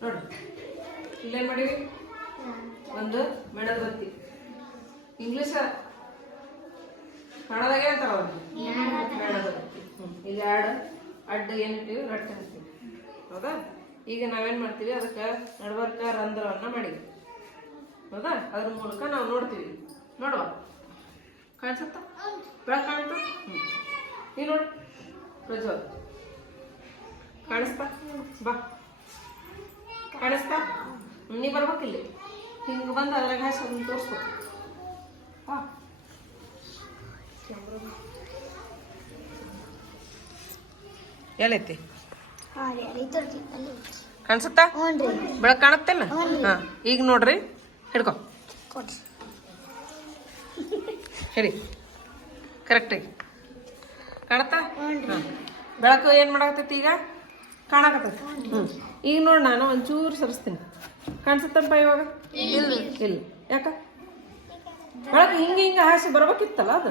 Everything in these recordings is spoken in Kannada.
ನೋಡ್ರಿ ಇಲ್ಲೇನು ಮಾಡೀವಿ ಒಂದು ಮೆಣಬತ್ತಿ ಇಂಗ್ಲೀಷ್ ಕನ್ನಡದಾಗೆ ಅಂತಾರ ಅವ್ರಿಗೆ ಮೆಣಬತ್ತಿ ಇಲ್ಲಿ ಎರಡು ಅಡ್ಡ ಏನಿಟ್ಟಿವಿ ರಟ್ಟೆ ಅಂತೀವಿ ಹೌದಾ ಈಗ ನಾವೇನು ಮಾಡ್ತೀವಿ ಅದಕ್ಕೆ ನಡ್ಬರ್ಕ ರಂಧ್ರವನ್ನು ಮಾಡೀವಿ ಹೌದಾ ಅದ್ರ ಮೂಲಕ ನಾವು ನೋಡ್ತೀವಿ ನೋಡುವ ಕಾಣಿಸುತ್ತ ಬೆಳಕು ಕಾಣ್ತಾ ನೀ ನೋಡು ಪ್ರಜ್ವಲ್ ಕಾಣಿಸ್ತಾ ಬಾ ಕಾಣಿಸ್ತಾ ನೀ ಬರ್ಬೇಕಿಲ್ಲ ಹಿಂಗೆ ಬಂದು ಅದ್ರಾಗ ಹಾಕಿ ಅದನ್ನು ತೋರಿಸ್ಬೇಕು ಹಾ ಎಲ್ಲೈತಿ ಕಾಣಿಸುತ್ತಾ ಬೆಳಕು ಕಾಣುತ್ತಿಲ್ಲ ಹಾ ಈಗ ನೋಡ್ರಿ ಹಿಡ್ಕೊ ಹೇಳಿ ಕರೆಕ್ಟಾಗಿ ಕಾಣುತ್ತಾ ಹಾಂ ಬೆಳಕು ಏನು ಮಾಡಾಕತ್ತೈತಿ ಈಗ ಕಾಣಕತ್ತೈತಿ ಈಗ ನೋಡಿ ನಾನು ಒಂಚೂರು ಸರಿಸ್ತೀನಿ ಕಾಣಿಸುತ್ತಪ್ಪ ಇವಾಗ ಇಲ್ಲ ಯಾಕ ಬೆಳಕು ಹಿಂಗೆ ಹಿಂಗೆ ಹಾಸಿ ಬರ್ಬೇಕಿತ್ತಲ್ಲ ಅದು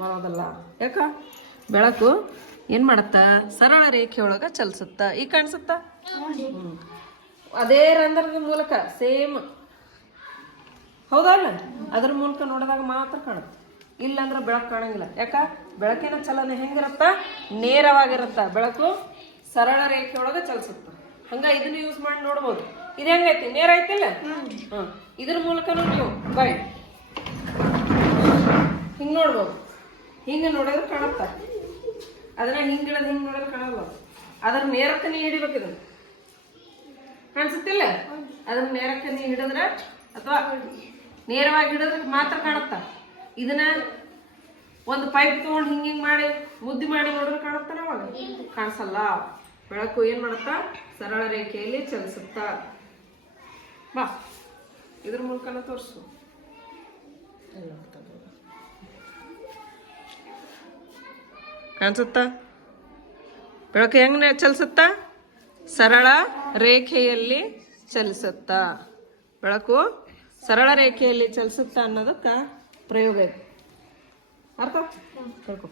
ಬರೋದಲ್ಲ ಯಾಕ ಬೆಳಕು ಏನು ಮಾಡುತ್ತಾ ಸರಳ ರೇಖೆ ಒಳಗೆ ಚಲಿಸುತ್ತ ಈಗ ಕಾಣಿಸುತ್ತಾ ಅದೇ ರಂಧ್ರದ ಮೂಲಕ ಸೇಮ್ ಹೌದಲ್ಲ ಅದ್ರ ಮೂಲಕ ನೋಡಿದಾಗ ಮಾತ್ರ ಕಾಣುತ್ತೆ ಇಲ್ಲಾಂದ್ರೆ ಬೆಳಕು ಕಾಣಂಗಿಲ್ಲ ಯಾಕ ಬೆಳಕಿನ ಚಲನೆ ಹೆಂಗಿರುತ್ತ ನೇರವಾಗಿರುತ್ತ ಬೆಳಕು ಸರಳ ರೇಖೆ ಒಳಗೆ ಚಲಿಸುತ್ತ ಹಂಗ ಇದನ್ನ ಯೂಸ್ ಮಾಡಿ ನೋಡ್ಬೋದು ಇದು ಹೆಂಗೈತಿ ನೇರ ಐತಿಲ್ಲ ಇದ್ರ ಮೂಲಕನೂ ನೀವು ಬೈ ಹಿಂಗೆ ನೋಡ್ಬೋದು ಹಿಂಗೆ ನೋಡಿದ್ರೆ ಕಾಣುತ್ತ ಅದನ್ನ ಹಿಂಗಿಡೋದು ಹಿಂಗೆ ನೋಡಿದ್ರೆ ಕಾಣಲ್ಲ ಅದ್ರ ನೇರಕ್ಕೆ ನೀ ಹಿಡಿಬೇಕು ಇದನ್ನ ಕಾಣಿಸುತ್ತಿಲ್ಲ ಅದ್ರ ನೇರಕ್ಕೆ ನೀ ಹಿಡಿದ್ರೆ ಅಥವಾ ನೇರವಾಗಿ ಹಿಡಿದ್ರೆ ಮಾತ್ರ ಕಾಣುತ್ತ ಇದನ್ನ ಒಂದು ಪೈಪ್ ತಗೊಂಡು ಹಿಂಗೆ ಮಾಡಿ ಮುದ್ದಿ ಮಾಡಿ ನೋಡಿದ್ರೆ ಕಾಣುತ್ತಾನ ಅವಾಗ ಕಾಣಿಸಲ್ಲ ಬೆಳಕು ಏನು ಮಾಡುತ್ತಾ ಸರಳ ರೇಖೆಯಲ್ಲಿ ಚಲಿಸುತ್ತ ಬಾ ಇದ್ರ ಮೂಲಕನ ತೋರಿಸು ಕಾಣಿಸುತ್ತಾ ಬೆಳಕು ಹೆಂಗೆ ಚಲಿಸುತ್ತಾ ಸರಳ ರೇಖೆಯಲ್ಲಿ ಚಲಿಸುತ್ತಾ ಬೆಳಕು ಸರಳ ರೇಖೆಯಲ್ಲಿ ಚಲಿಸುತ್ತಾ ಅನ್ನೋದಕ್ಕೆ ಪ್ರಯೋಗ ಇದೆ ಅರ್ಥ ತಿಳ್ಕೊ